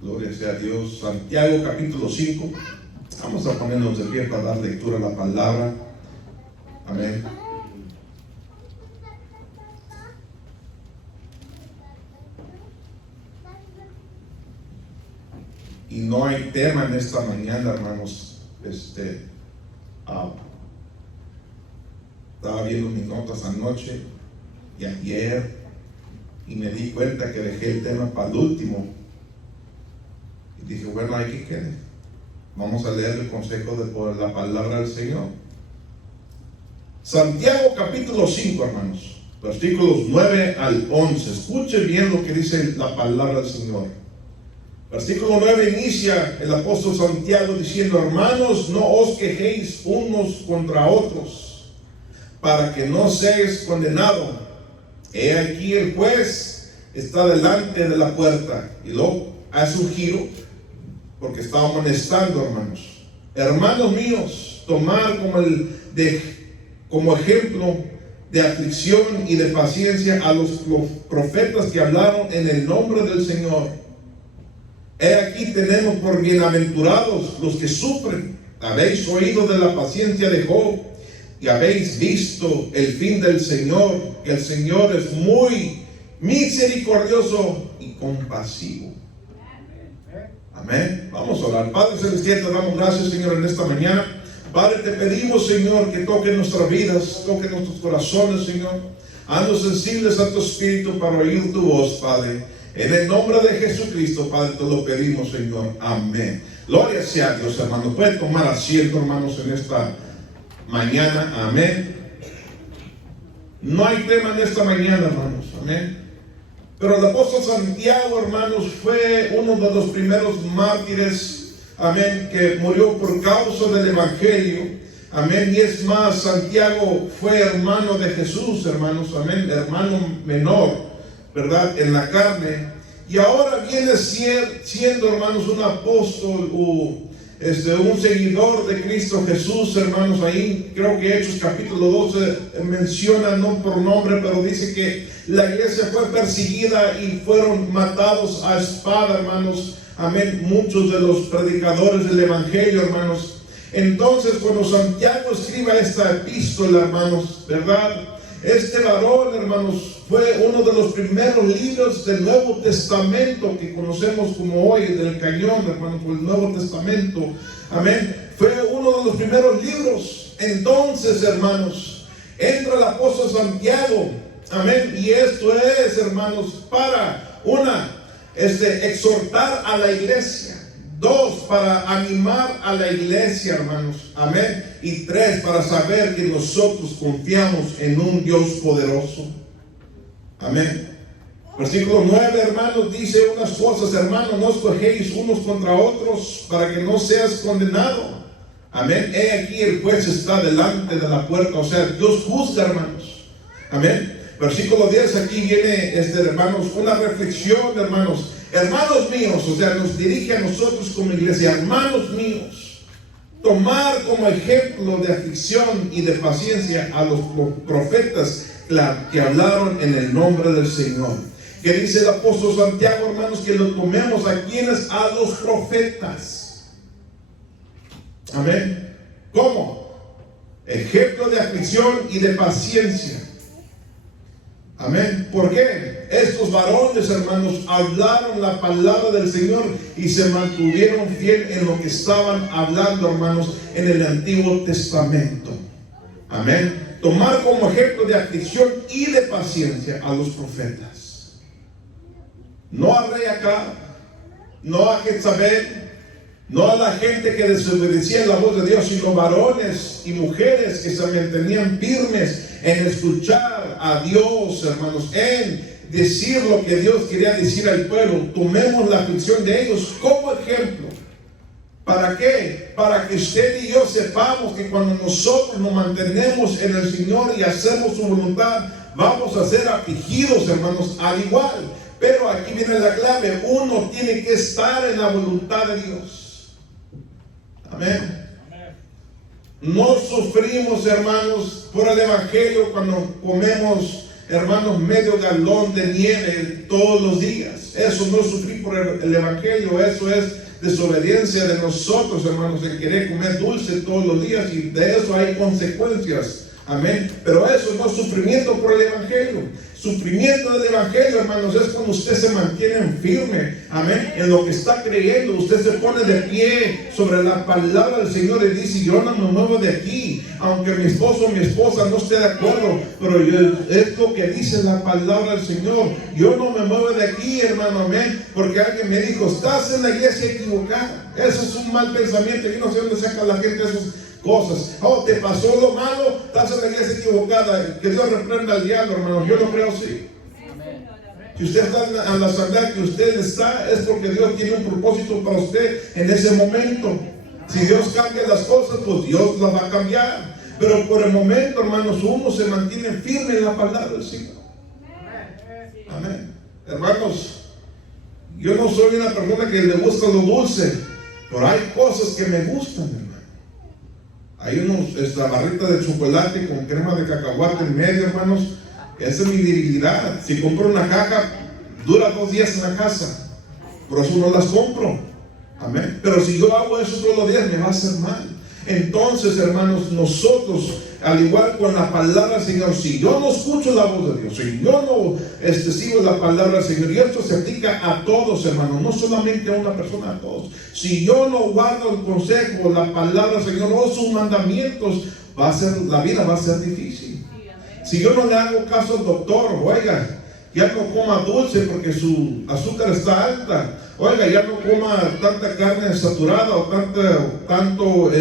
Gloria sea a Dios. Santiago capítulo 5. Vamos a ponernos de pie para dar lectura a la palabra. Amén. Y no hay tema en esta mañana, hermanos. Estaba viendo mis notas anoche y ayer y me di cuenta que dejé el tema para el último. Y dije, bueno, hay que quede. Vamos a leer el consejo por la palabra del Señor. Santiago capítulo 5, hermanos, versículos 9 al 11. Escuche bien lo que dice la palabra del Señor. Versículo 9 inicia el apóstol Santiago diciendo: hermanos, no os quejéis unos contra otros, para que no seáis condenados. He aquí el juez está delante de la puerta. Y luego hace un giro, porque está amonestando, hermanos. Hermanos míos, tomar como ejemplo de aflicción y de paciencia a los profetas que hablaron en el nombre del Señor. He aquí tenemos por bienaventurados los que sufren. Habéis oído de la paciencia de Job y habéis visto el fin del Señor, que el Señor es muy misericordioso y compasivo. Amén. Vamos a orar. Padre Celestial, te damos gracias, Señor, en esta mañana. Padre, te pedimos, Señor, que toque nuestras vidas, toque nuestros corazones, Señor. Haznos sensibles a tu espíritu para oír tu voz, Padre. En el nombre de Jesucristo, Padre, te lo pedimos, Señor. Amén. Gloria sea a Dios, hermanos. Pueden tomar asiento, hermanos, en esta mañana. Amén. No hay tema en esta mañana, hermanos. Amén. Pero el apóstol Santiago, hermanos, fue uno de los primeros mártires, amén, que murió por causa del evangelio. Amén. Y es más, Santiago fue hermano de Jesús, hermanos. Amén. Hermano menor, ¿verdad? En la carne. Y ahora viene siendo, hermanos, un apóstol un seguidor de Cristo Jesús, hermanos. Ahí creo que Hechos capítulo 12 menciona, no por nombre, pero dice que la iglesia fue perseguida y fueron matados a espada, hermanos. Amén. Muchos de los predicadores del evangelio, hermanos. Entonces, cuando Santiago escribe esta epístola, hermanos, ¿verdad? Este varón, hermanos, fue uno de los primeros libros del Nuevo Testamento que conocemos como hoy, del cañón, hermanos, el Nuevo Testamento. Amén. Fue uno de los primeros libros. Entonces, hermanos, entra el apóstol Santiago. Amén. Y esto es, hermanos, para exhortar a la iglesia. 2, para animar a la iglesia, hermanos. Amén. Y 3, para saber que nosotros confiamos en un Dios poderoso. Amén. Versículo 9, hermanos, dice unas cosas: hermanos, no os quejéis unos contra otros, para que no seas condenado. Amén. He aquí el juez está delante de la puerta. O sea, Dios juzga, hermanos. Amén. Versículo 10, aquí viene, hermanos, una reflexión, hermanos. Hermanos míos, o sea, nos dirige a nosotros como iglesia. Hermanos míos, tomar como ejemplo de aflicción y de paciencia a los profetas que hablaron en el nombre del Señor. Que dice el apóstol Santiago, hermanos, que lo tomemos a quienes, a los profetas. Amén. ¿Cómo? Ejemplo de aflicción y de paciencia. Amén. ¿Por qué? Estos varones, hermanos, hablaron la palabra del Señor y se mantuvieron fiel en lo que estaban hablando, hermanos, en el Antiguo Testamento. Amén. Tomar como ejemplo de aflicción y de paciencia a los profetas. No a rey Acab, no a Jezabel, no a la gente que desobedecía la voz de Dios, sino varones y mujeres que se mantenían firmes en escuchar a Dios, hermanos, en decir lo que Dios quería decir al pueblo. Tomemos la aflicción de ellos como ejemplo. ¿Para qué? Para que usted y yo sepamos que cuando nosotros nos mantenemos en el Señor y hacemos su voluntad, vamos a ser afligidos, hermanos, al igual. Pero aquí viene la clave: uno tiene que estar en la voluntad de Dios. Amén. No sufrimos, hermanos, por el evangelio cuando comemos, hermanos, medio galón de nieve todos los días. Eso no es sufrir por el Evangelio, eso es desobediencia de nosotros, hermanos, de querer comer dulce todos los días, y de eso hay consecuencias. Amén. Pero eso no es sufrimiento por el Evangelio. Sufrimiento del Evangelio, hermanos, es cuando usted se mantiene firme, amén, en lo que está creyendo. Usted se pone de pie sobre la palabra del Señor y dice: yo no me muevo de aquí, aunque mi esposo o mi esposa no esté de acuerdo, pero es lo que dice la palabra del Señor. Yo no me muevo de aquí, hermano, amén, porque alguien me dijo: estás en la iglesia equivocada. Eso es un mal pensamiento. Yo no sé dónde saca la gente esas cosas. Oh, te pasó lo malo, estás en la iglesia equivocada. Que Dios reprenda al diablo, hermano. Yo lo creo así. Si usted está en la santidad que usted está, es porque Dios tiene un propósito para usted en ese momento. Si Dios cambia las cosas, pues Dios las va a cambiar. Pero por el momento, hermanos, uno se mantiene firme en la palabra del Señor. Amén. Hermanos, yo no soy una persona que le gusta lo dulce, pero hay cosas que me gustan, hermano. Hay la barrita de chocolate con crema de cacahuate en medio, hermanos. Esa es mi debilidad. Si compro una caja, dura 2 días en la casa. Por eso no las compro. Amén. Pero si yo hago eso todos los días, me va a hacer mal. Entonces, hermanos, nosotros, al igual con la palabra del Señor, si yo no escucho la voz de Dios, si yo no sigo la palabra del Señor, y esto se aplica a todos, hermanos, no solamente a una persona, a todos. Si yo no guardo el consejo, la palabra del Señor o sus mandamientos, la vida va a ser difícil. Si yo no le hago caso al doctor, oiga, ya no coma dulce porque su azúcar está alta. Oiga, ya no coma tanta carne saturada o tanto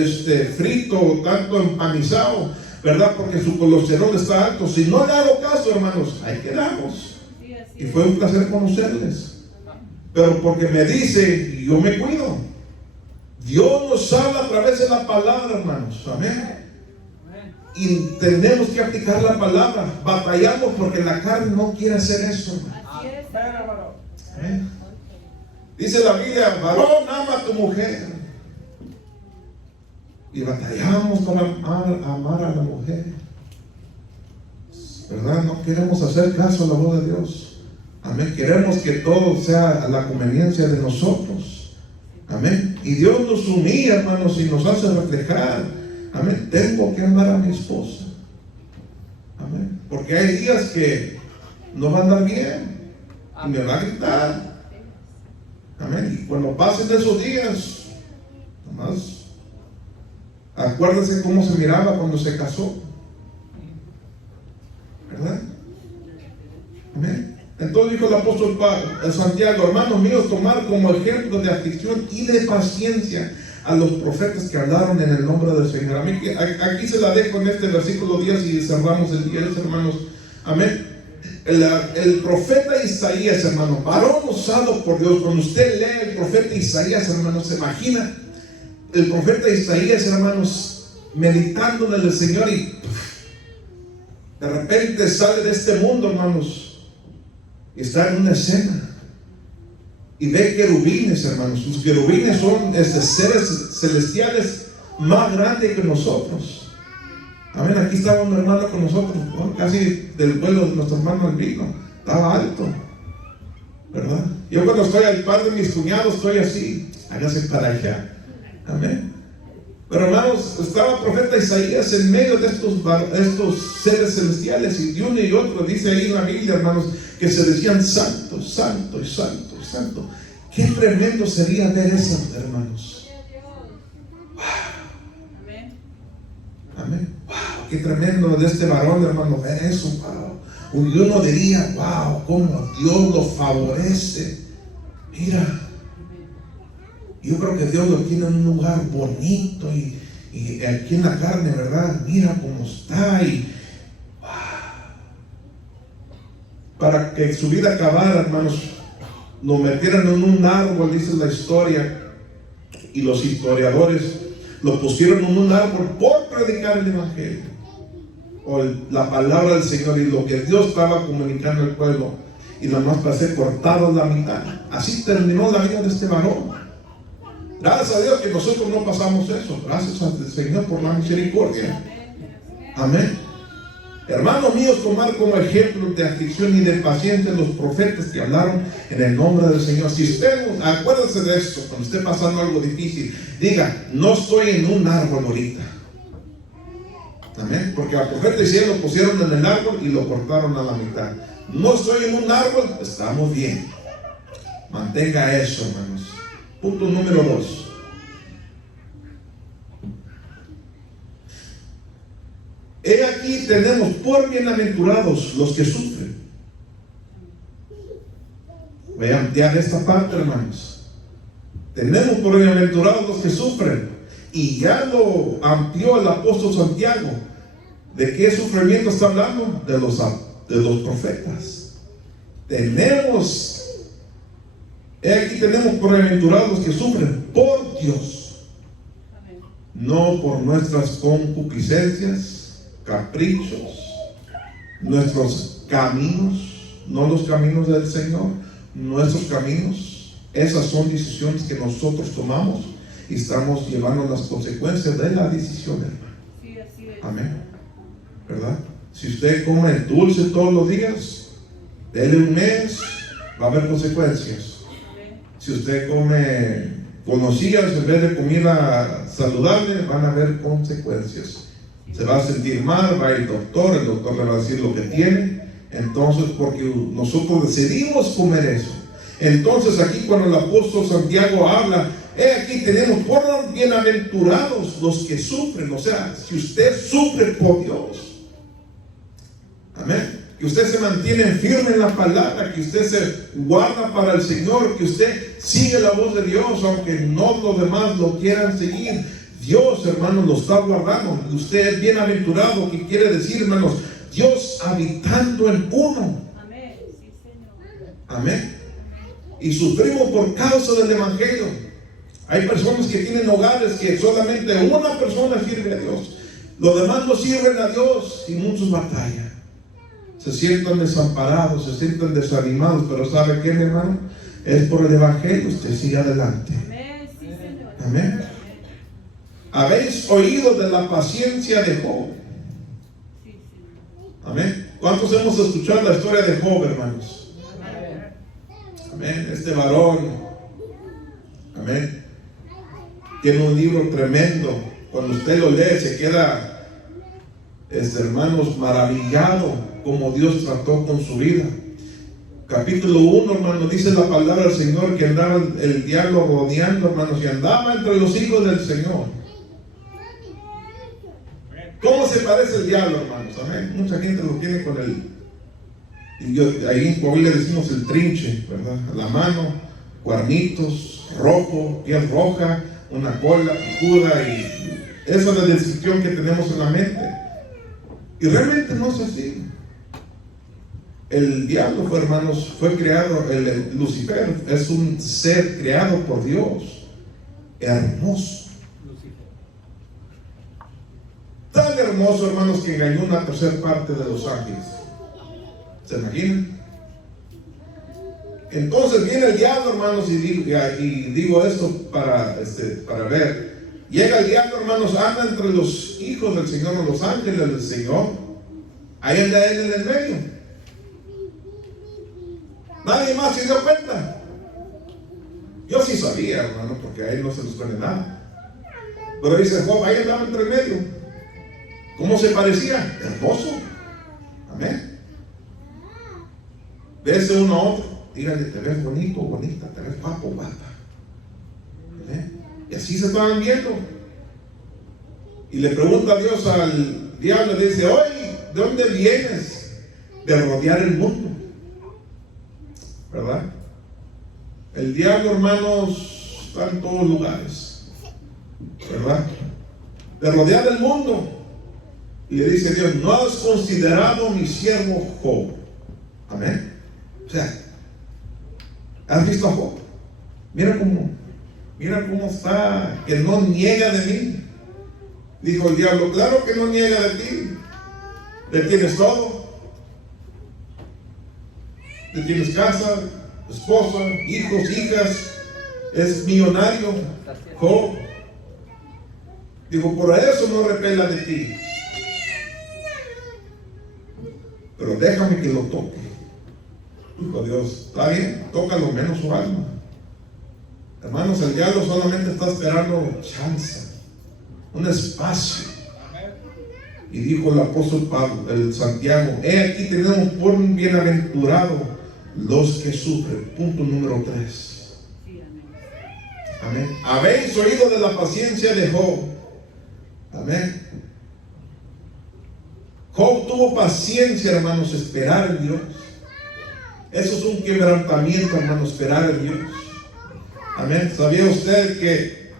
frito o tanto empanizado, ¿verdad? Porque su colesterol está alto. Si no le hago caso, hermanos, ahí quedamos. Y fue un placer conocerles. Pero porque me dice, yo me cuido. Dios nos habla a través de la palabra, hermanos. Amén. Y tenemos que aplicar la palabra. Batallamos porque la carne no quiere hacer eso. Amén. Dice la Biblia: varón, ama a tu mujer. Y batallamos para amar a la mujer, ¿verdad? No queremos hacer caso a la voz de Dios. Amén. Queremos que todo sea a la conveniencia de nosotros. Amén. Y Dios nos humilla, hermanos, y nos hace reflejar. Amén. Tengo que amar a mi esposa. Amén. Porque hay días que no va a andar bien y me va a gritar. Amén. Y cuando pasen esos días, nomás acuérdese cómo se miraba cuando se casó, ¿verdad? Amén. Entonces dijo el apóstol Santiago: hermanos míos, tomar como ejemplo de aflicción y de paciencia a los profetas que hablaron en el nombre del Señor. Amén. Aquí se la dejo en este versículo 10 y cerramos el día, hermanos. Amén. El profeta Isaías, hermano, varón usado por Dios. Cuando usted lee el profeta Isaías, hermanos, se imagina el profeta Isaías, hermanos, meditando en el Señor, y de repente sale de este mundo, hermanos, y está en una escena y ve querubines, hermanos. Los querubines son seres celestiales más grandes que nosotros. Amén. Aquí estaba un hermano con nosotros, ¿no? Casi del vuelo de nuestro hermano Albino. Estaba alto, ¿verdad? Yo cuando estoy al par de mis cuñados estoy así, hágase para allá. Amén. Pero, hermanos, estaba el profeta Isaías en medio de estos seres celestiales, y de uno y otro dice ahí en la Biblia, hermanos, que se decían: santo, santo y santo y santo. Qué tremendo sería ver eso, hermanos. Amén. Wow, qué tremendo de este varón, hermano, ver eso. Wow. Y uno diría: wow, cómo Dios lo favorece. Mira, yo creo que Dios lo tiene en un lugar bonito, y aquí en la carne, ¿verdad? Mira cómo está. Y wow. Para que su vida acabara, hermanos, lo metieron en un árbol, dice la historia, y los historiadores lo pusieron en un árbol por predicar el Evangelio o la palabra del Señor y lo que Dios estaba comunicando al pueblo, y nada más pasé cortado la mitad. Así terminó la vida de este varón. Gracias a Dios que nosotros no pasamos eso. Gracias al Señor por la misericordia. Amén. Hermanos míos, tomar como ejemplo de aflicción y de paciencia los profetas que hablaron en el nombre del Señor. Si usted, acuérdese de esto, cuando esté pasando algo difícil, diga, no estoy en un árbol ahorita. Amén. Porque al profeta Isaías lo pusieron en el árbol y lo cortaron a la mitad. No estoy en un árbol, estamos bien. Mantenga eso, hermanos. Punto número 2. He aquí tenemos por bienaventurados los que sufren. Voy a ampliar esta parte, hermanos. Tenemos por bienaventurados los que sufren. Y ya lo amplió el apóstol Santiago. ¿De qué sufrimiento está hablando? De los profetas. He aquí tenemos por bienaventurados los que sufren por Dios. No por nuestras concupiscencias, caprichos, nuestros caminos, no los caminos del Señor, nuestros caminos. Esas son decisiones que nosotros tomamos y estamos llevando las consecuencias de la decisión, hermano. Sí, así es. Amén. ¿Verdad? Si usted come dulce todos los días, dele un mes, va a haber consecuencias. Amén. Si usted come conocidas en vez de comida saludable, van a haber consecuencias. Se va a sentir mal, va a ir al doctor, el doctor le va a decir lo que tiene. Entonces, porque nosotros decidimos comer eso. Entonces, aquí cuando el apóstol Santiago habla, he aquí tenemos por bienaventurados los que sufren. O sea, si usted sufre por Dios, amén, que usted se mantiene firme en la palabra, que usted se guarda para el Señor, que usted sigue la voz de Dios, aunque no los demás lo quieran seguir. Dios, hermanos, lo está guardando. Usted es bienaventurado, que quiere decir, hermanos, Dios habitando en uno. Amén. Sí, Señor. Amén. Y sufrimos por causa del Evangelio. Hay personas que tienen hogares que solamente una persona sirve a Dios. Los demás no sirven a Dios y muchos batallan. Se sientan desamparados, se sientan desanimados, pero ¿sabe qué, mi hermano? Es por el Evangelio, usted sigue adelante. Amén. Sí, Señor. Amén. Habéis oído de la paciencia de Job. Sí, Señor. Amén. ¿Cuántos hemos escuchado la historia de Job, hermanos? Amén. Amén. Este varón, amén, tiene un libro tremendo. Cuando usted lo lee, se queda, hermanos, maravillado como Dios trató con su vida. Capítulo 1, hermanos, dice la palabra del Señor que andaba el diablo rodeando, hermanos, y andaba entre los hijos del Señor. ¿Cómo se parece el diablo, hermanos? Amén. Mucha gente lo tiene con ahí en Coahuila le decimos el trinche, ¿verdad? La mano, cuernitos, rojo, piel roja, una cola picuda, y esa es la descripción que tenemos en la mente. Y realmente no es así. El diablo, hermanos, fue creado, Lucifer es un ser creado por Dios, hermoso. Tan hermoso, hermanos, que engañó una tercera parte de los ángeles. ¿Se imaginan? Entonces viene el diablo, hermanos, y digo esto para ver. Llega el diablo, hermanos, anda entre los hijos del Señor, o los ángeles del Señor. Ahí anda él en el medio. Nadie más se dio cuenta. Yo sí sabía, hermano, porque a él no se les pone nada. Pero dice Job, ahí andaba entre el medio. ¿Cómo se parecía? Hermoso. Amén. Vese uno a otro. Dígale, te ves bonito, bonita, te ves guapo, guapa. Amén. Y así se estaban viendo. Y le pregunta a Dios al diablo, le dice, oye, ¿de dónde vienes? De rodear el mundo. ¿Verdad? El diablo, hermanos, está en todos lugares. ¿Verdad? De rodear el mundo. Y le dice Dios, ¿no has considerado mi siervo Job? Amén. O sea, ¿has visto a Job? Mira cómo está, que no niega de mí. Dijo el diablo, claro que no niega de ti. Le tienes todo. Le tienes casa, esposa, hijos, hijas. Es millonario. Job. Dijo, por eso no repela de ti. pero déjame que lo toque. Dijo Dios, está bien, tócalo menos su alma. Hermanos, el diablo solamente está esperando chance, un espacio. Y dijo el apóstol Pablo, el Santiago, he aquí tenemos por un bienaventurado los que sufren. Punto número 3. Sí, amén. Amén. Habéis oído de la paciencia de Job. Amén. Job tuvo paciencia, hermanos, esperar en Dios. Eso es un quebrantamiento, hermanos, esperar en Dios. Amén. ¿Sabía usted que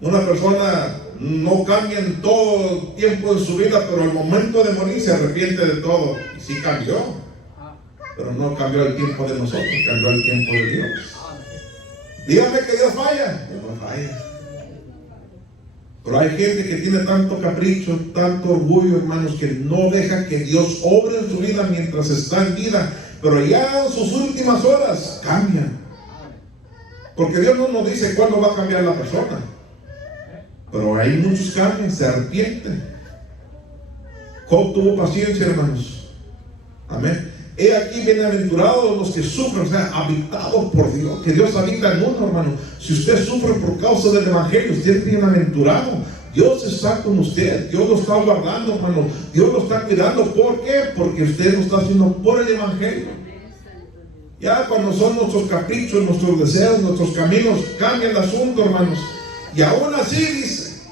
una persona no cambia en todo tiempo en su vida, pero al momento de morir se arrepiente de todo? Y sí cambió, pero no cambió el tiempo de nosotros, cambió el tiempo de Dios. Dígame que Dios falla. Dios no falla. Pero hay gente que tiene tanto capricho, tanto orgullo, hermanos, que no deja que Dios obre en su vida mientras está en vida, pero ya en sus últimas horas cambian. Porque Dios no nos dice cuándo va a cambiar la persona, pero hay muchos cambios, se arrepienten. Job tuvo paciencia, hermanos. Amén. He aquí bienaventurados los que sufren, o sea, habitados por Dios, que Dios habita en uno, hermano. Si usted sufre por causa del Evangelio, usted es bienaventurado. Dios está con usted, Dios lo está guardando, hermano. Dios lo está cuidando. ¿Por qué? Porque usted lo está haciendo por el Evangelio. Ya cuando son nuestros caprichos, nuestros deseos, nuestros caminos, cambia el asunto, hermanos. Y aún así dice,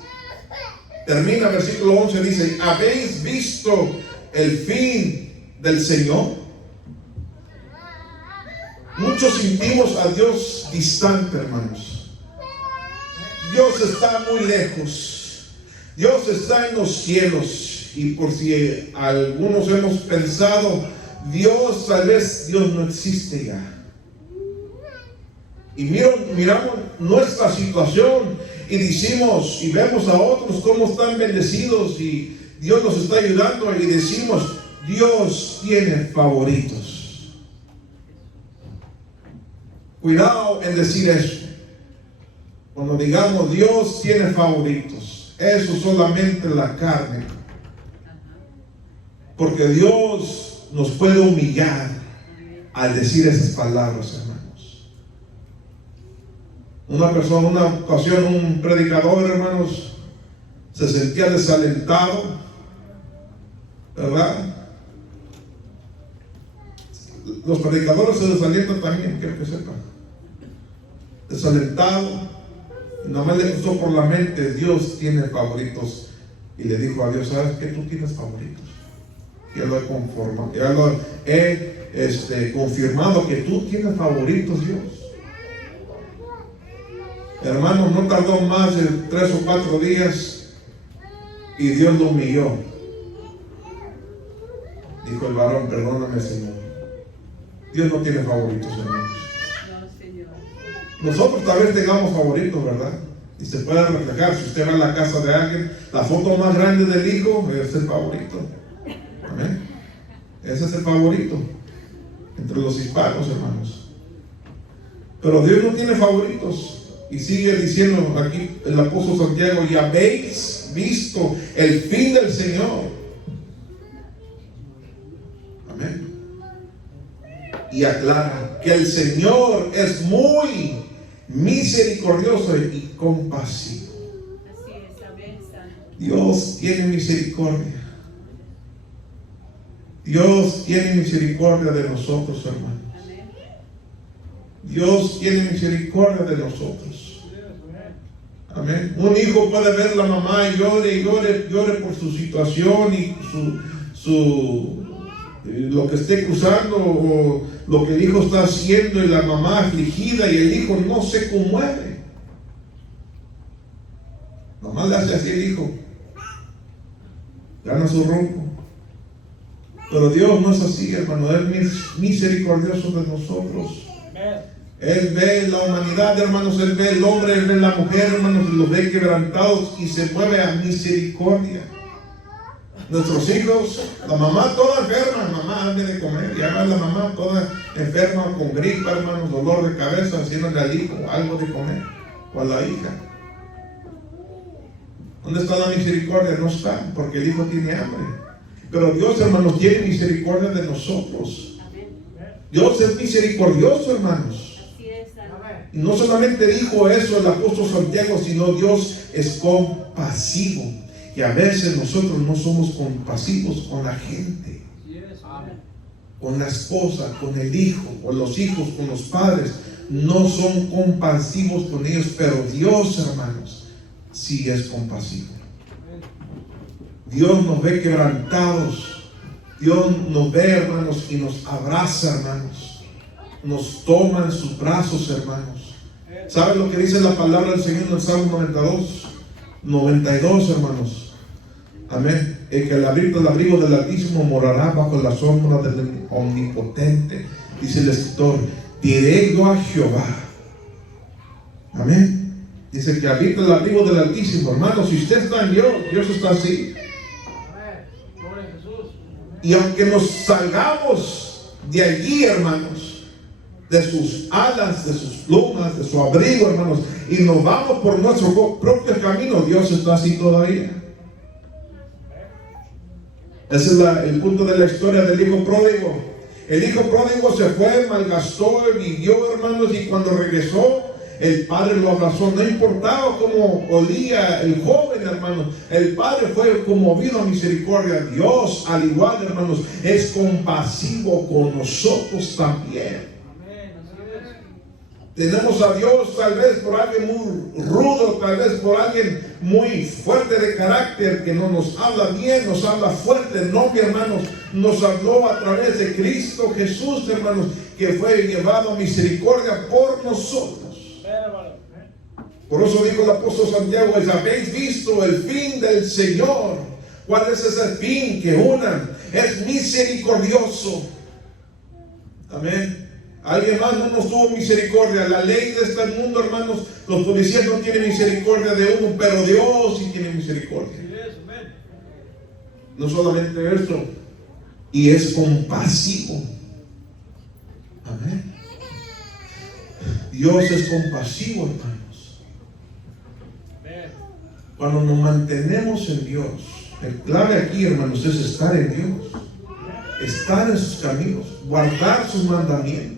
termina versículo 11, dice, ¿habéis visto el fin del Señor? Muchos sentimos a Dios distante, hermanos. Dios está muy lejos. Dios está en los cielos. Y por si algunos hemos pensado, Dios, tal vez Dios no existe ya. Y miramos nuestra situación y decimos y vemos a otros cómo están bendecidos y Dios nos está ayudando y decimos, Dios tiene favoritos. Cuidado en decir eso. Cuando digamos Dios tiene favoritos, eso solamente la carne. Porque Dios nos puede humillar al decir esas palabras, hermanos. Una ocasión, un predicador, hermanos, se sentía desalentado, ¿verdad? Los predicadores se desalientan también, quiero que sepan. Desalentado, nada más le pasó por la mente, Dios tiene favoritos. Y le dijo a Dios, ¿sabes qué? Tú tienes favoritos. Ya lo he conformado, ya lo he confirmado que tú tienes favoritos, Dios. Hermanos, no tardó más de 3 o 4 días y Dios lo humilló. Dijo el varón, perdóname, Señor. Dios no tiene favoritos, hermanos. No, Señor. Nosotros tal vez tengamos favoritos, ¿verdad? Y se puede reflejar. Si usted va a la casa de alguien, la foto más grande del hijo es el favorito. Amén. Ese es el favorito entre los hispanos, hermanos. Pero Dios no tiene favoritos. Y sigue diciendo aquí el apóstol Santiago, y habéis visto el fin del Señor. Amén. Y aclara que el Señor es muy misericordioso y compasivo. Así es, amén, Santo. Dios tiene misericordia. Dios tiene misericordia de nosotros, hermanos. Amén. Dios tiene misericordia de nosotros. Amén. Un hijo puede ver a la mamá y llore por su situación y lo que esté cruzando o lo que el hijo está haciendo y la mamá afligida y el hijo no se conmueve. Mamá le hace así el hijo, gana su rumbo. Pero Dios no es así, hermano. Él es misericordioso de nosotros. Él ve la humanidad, hermanos. Él ve el hombre, Él ve la mujer, hermanos, y los ve quebrantados y se mueve a misericordia. Nuestros hijos, la mamá toda enferma, mamá, dame de comer. Y ahora la mamá toda enferma con gripa, hermanos, dolor de cabeza, haciéndole al hijo algo de comer, o a la hija. ¿Dónde está la misericordia? No está, porque el hijo tiene hambre. Pero Dios, hermanos, tiene misericordia de nosotros. Amén. Dios es misericordioso, hermanos. Así es, Santo. Y no solamente dijo eso el apóstol Santiago, sino Dios es compasivo. Y a veces nosotros no somos compasivos con la gente, con la esposa, con el hijo, con los hijos, con los padres. No son compasivos con ellos, pero Dios, hermanos, sí es compasivo. Dios nos ve quebrantados. Dios nos ve, hermanos, y nos abraza, hermanos. Nos toma en sus brazos, hermanos. ¿Saben lo que dice la palabra del Señor en el Salmo 92, hermanos? Amén. El que al abrir el abrigo del Altísimo morará bajo la sombra del Omnipotente. Dice el escritor: diré yo a Jehová. Amén. Dice que habita el abrigo del Altísimo, hermanos. Si usted está en Dios, Dios está así. Y aunque nos salgamos de allí, hermanos, de sus alas, de sus plumas, de su abrigo, hermanos, y nos vamos por nuestro propio camino, Dios está así todavía. Ese es el punto de la historia del hijo pródigo. El hijo pródigo se fue, malgastó, vivió, hermanos, y cuando regresó, el padre lo abrazó. No importaba cómo olía el joven, hermanos, el padre fue conmovido a misericordia. Dios, al igual, hermanos, es compasivo con nosotros también. Tenemos a Dios tal vez por alguien muy rudo, tal vez por alguien muy fuerte de carácter, que no nos habla bien, nos habla fuerte. No, mi hermanos, nos habló a través de Cristo Jesús, hermanos, que fue llevado a misericordia por nosotros. Por eso dijo el apóstol Santiago: habéis visto el fin del Señor. ¿Cuál es ese fin? Que es misericordioso. Amén. Alguien más no nos tuvo misericordia. La ley de este mundo, hermanos, los policías no tienen misericordia de uno, pero Dios sí tiene misericordia. No solamente esto, y es compasivo. Amén. Dios es compasivo, hermanos. Cuando nos mantenemos en Dios, el clave aquí, hermanos, es estar en Dios, estar en sus caminos, guardar sus mandamientos.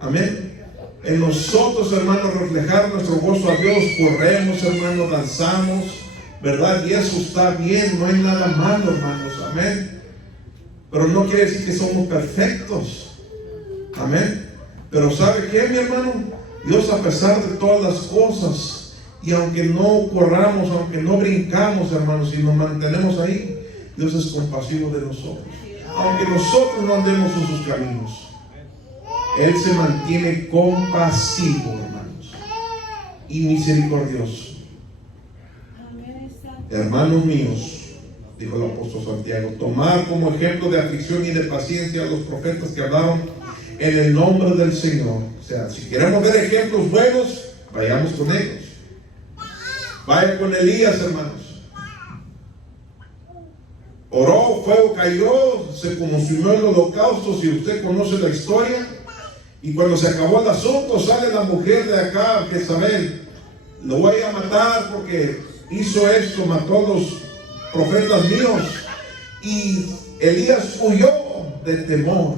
Amén. En nosotros, hermanos, reflejar nuestro gozo a Dios. Corremos, hermanos, danzamos, ¿verdad? Y eso está bien, no hay nada malo, hermanos. Amén. Pero no quiere decir que somos perfectos. Amén. Pero ¿sabe qué, mi hermano? Dios, a pesar de todas las cosas, y aunque no corramos, aunque no brincamos, hermanos, y nos mantenemos ahí, Dios es compasivo de nosotros. Aunque nosotros no andemos en sus caminos, Él se mantiene compasivo, hermanos, y misericordioso. Hermanos míos, dijo el apóstol Santiago, tomar como ejemplo de aflicción y de paciencia a los profetas que hablaron en el nombre del Señor. O sea, si queremos ver ejemplos buenos, vayamos con ellos. Vaya con Elías, hermanos. Oró, fuego cayó, se consumió el holocausto, si usted conoce la historia. Y cuando se acabó el asunto, sale la mujer de acá, Jezabel: lo voy a matar porque hizo esto, mató a los profetas míos. Y Elías huyó de temor,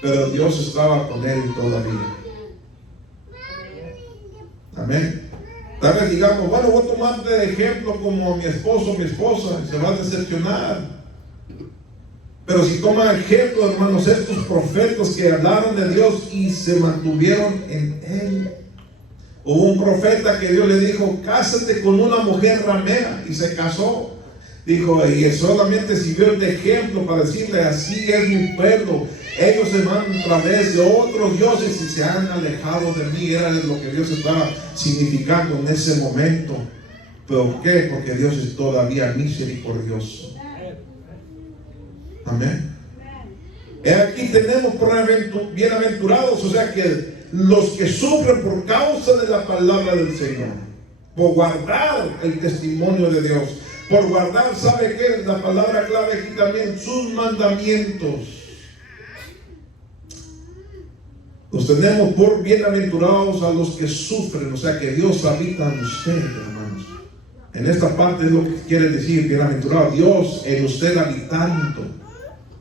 pero Dios estaba con él todavía. Amén. Tal vez digamos, bueno, voy a tomarte de ejemplo como mi esposo, mi esposa, y se va a decepcionar. Pero si toma ejemplo, hermanos, estos profetas que hablaron de Dios y se mantuvieron en Él. Hubo un profeta que Dios le dijo: cásate con una mujer ramera, y se casó. Dijo, y solamente sirvió de ejemplo para decirle: así es mi pueblo, ellos se van a través de otros dioses y se han alejado de mí. Era lo que Dios estaba significando en ese momento. ¿Por qué? Porque Dios es todavía misericordioso. Amén. Aquí tenemos bienaventurados, o sea que los que sufren por causa de la palabra del Señor, por guardar el testimonio de Dios, por guardar, ¿sabe qué? La palabra clave aquí también, sus mandamientos. Los tenemos por bienaventurados a los que sufren, o sea que Dios habita en ustedes, hermanos. En esta parte es lo que quiere decir, bienaventurado Dios en usted habitando.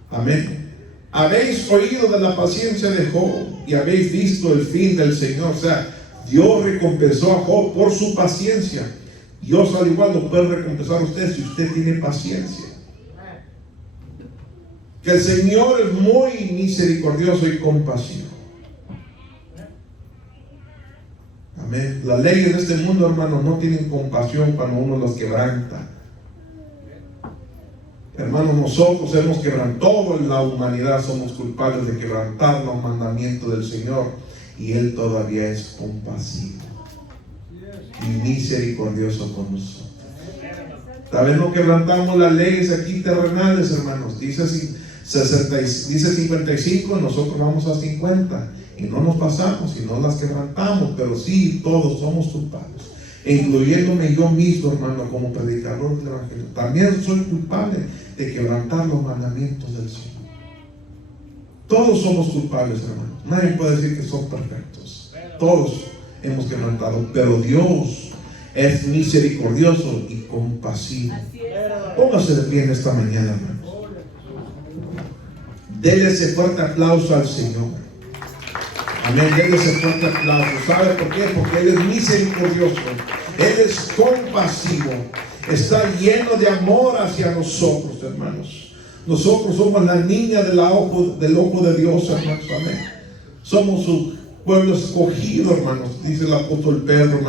Amén. Habéis oído de la paciencia de Job y habéis visto el fin del Señor. O sea, Dios recompensó a Job por su paciencia. Dios al igual lo puede recompensar a usted si usted tiene paciencia. Que el Señor es muy misericordioso y compasivo. Amén. Las leyes de este mundo, hermanos, no tienen compasión cuando uno las quebranta. Hermanos, nosotros hemos quebrantado, toda la humanidad somos culpables de quebrantar los mandamientos del Señor, y Él todavía es compasivo y misericordioso con nosotros. Tal vez no quebrantamos las leyes aquí terrenales, hermanos. Dice 55, nosotros vamos a 50 y no nos pasamos y no las quebrantamos, pero sí, todos somos culpables, incluyéndome yo mismo, hermano, como predicador del Evangelio. También soy culpable de quebrantar los mandamientos del Señor. Todos somos culpables, hermano. Nadie puede decir que son perfectos. Todos hemos quebrantado, pero Dios es misericordioso y compasivo. Póngase de pie en esta mañana, hermanos. Dele ese fuerte aplauso al Señor. Amén. Dele ese fuerte aplauso. ¿Sabe por qué? Porque Él es misericordioso. Él es compasivo. Está lleno de amor hacia nosotros, hermanos. Nosotros somos la niña del ojo de Dios, hermanos. Amén. Somos su pueblo escogido, hermanos. Dice el apóstol Pedro.